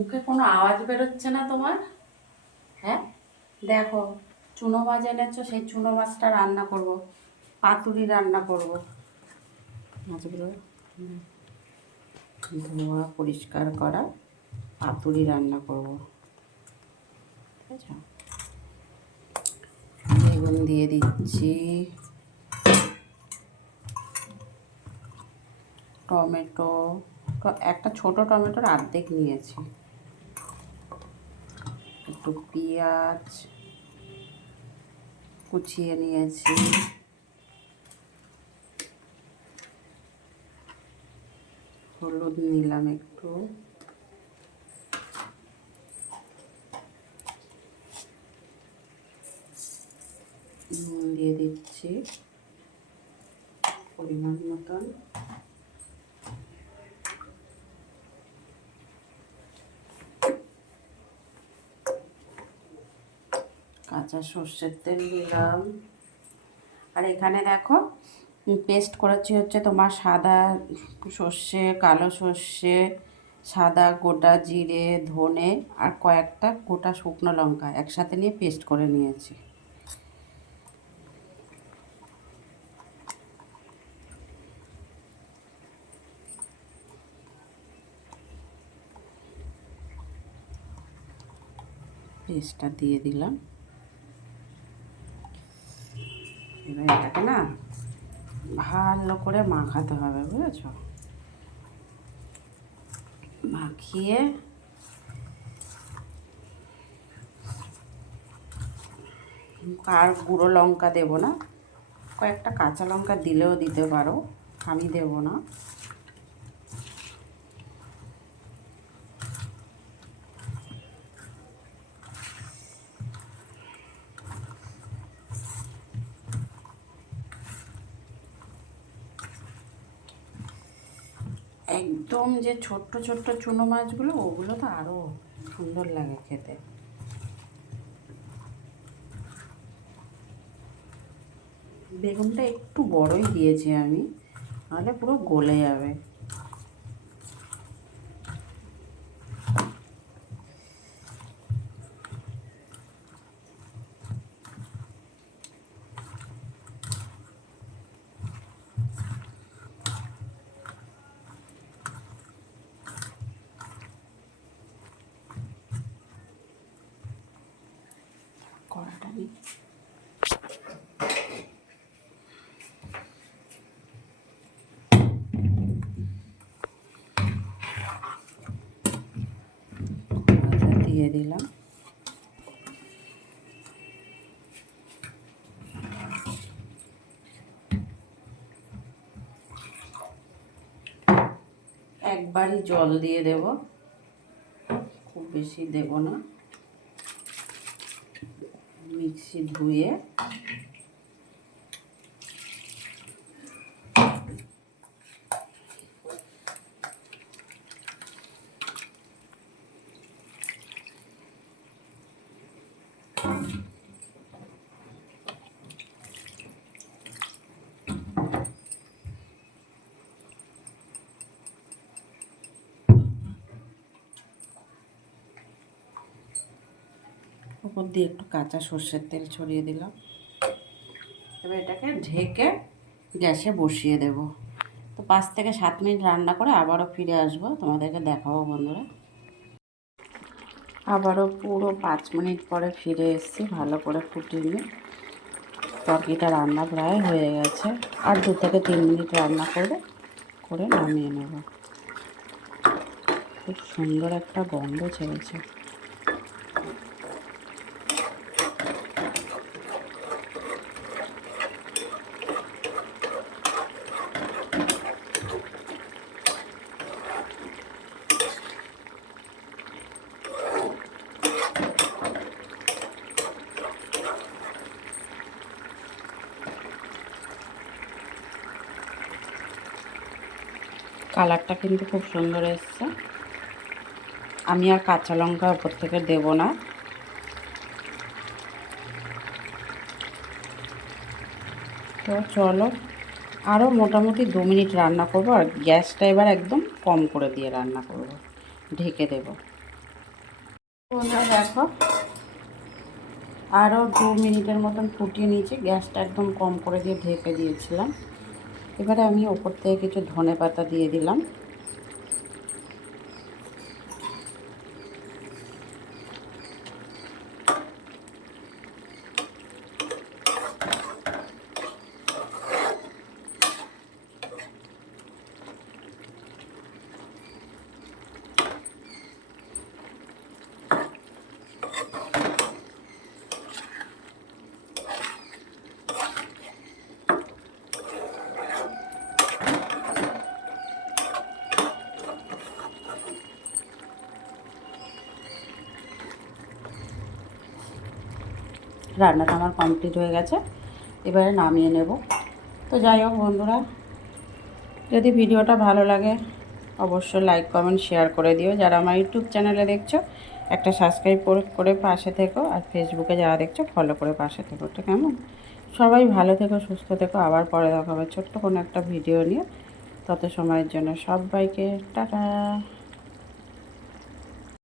মুখে কোনো আওয়াজ বেরোচ্ছে না তোমার? হ্যাঁ, দেখো, চুনো মাছ এনেছো, সেই চুনো মাছটা রান্না করব, পাতুরি রান্না করব। মাছগুলো ধোয়া পরিষ্কার করা পাতুরি রান্না করব, ঠিক আছে? বেগুন দিয়ে দিচ্ছি, টমেটো, একটা ছোট টমেটোর অর্ধেক নিয়েছি, একটু পেঁয়াজ কুচিয়ে নিয়েছি, হলুদ নিলাম একটু, নুন দিয়ে দিচ্ছি পরিমাণ মতন, কাঁচা সর্ষের তেল দিলাম। আর এখানে দেখো পেস্ট করেছি হচ্ছে তোমার সাদা সর্ষে, কালো সর্ষে, সাদা গোটা জিরে, ধনে আর কয়েকটা গোটা শুকনো লঙ্কা একসাথে নিয়ে পেস্ট করে নিয়েছি। পেস্টটা দিয়ে দিলাম। এবার এটাকে না ভালো করে মাখাতে হবে, বুঝেছ? মাখিয়ে আর গুঁড়ো লঙ্কা দেবো না, কয়েকটা কাঁচা লঙ্কা দিলেও দিতে পারো, আমি দেবো না। একদম যে ছোট্ট ছোট্ট চুনো মাছগুলো, ওগুলো তো আরও সুন্দর লাগে খেতে। বেগুনটা একটু বড়ই দিয়েছি আমি, নাহলে পুরো গলে যাবে। কড়াটা নিই, দিয়ে দিলাম। একবারই জল দিয়ে দেব, খুব বেশি দেব না। মিক্সি ধুয়ে উপর দিয়ে একটু কাঁচা সর্ষের তেল ছড়িয়ে দিলাম। এবার এটাকে ঢেকে গ্যাসে বসিয়ে দেব। তো 5 থেকে 7 মিনিট রান্না করে আবারও ফিরে আসবো, তোমাদেরকে দেখাবো বন্ধুরা। আবারও পুরো 5 মিনিট পরে ফিরে এসেছি, ভালো করে ফুটিয়ে নিয়ে। তরকারিটা রান্না প্রায় হয়ে গেছে, আর 2 থেকে 3 মিনিট রান্না করে নামিয়ে নেব। খুব সুন্দর একটা গন্ধ ছেড়েছে। কালারটা কিন্তু খুব সুন্দর এসছে। আমি আর কাঁচা লঙ্কা উপর থেকে দেব না। তো চলো, আরও মোটামুটি 2 মিনিট রান্না করব, আর গ্যাসটা এবার একদম কম করে দিয়ে রান্না করব, ঢেকে দেব। বন্ধুরা দেখো, আরও 2 মিনিটের মতন ফুটিয়ে নিয়েছি। গ্যাসটা একদম কম করে দিয়ে ঢেকে দিয়েছিলাম। এবারে আমি ওপর থেকে কিছু ধনেপাতা দিয়ে দিলাম। রান্নাটা আমার কমপ্লিট হয়ে গেছে, এবারে নামিয়ে নেব। তো যাই হোক বন্ধুরা, যদি ভিডিওটা ভালো লাগে অবশ্যই লাইক কমেন্ট শেয়ার করে দিও। যারা আমার ইউটিউব চ্যানেলে দেখছো একটা সাবস্ক্রাইব করে পাশে থেকো, আর ফেসবুকে যারা দেখছো ফলো করে পাশে থেকো। ঠিক কেমন? সবাই ভালো থেকো, সুস্থ থেকো। আবার পরে দেখা হবে ছোট্ট কোনো একটা ভিডিও নিয়ে। তত সময়ের জন্য সবাইকে টাটা।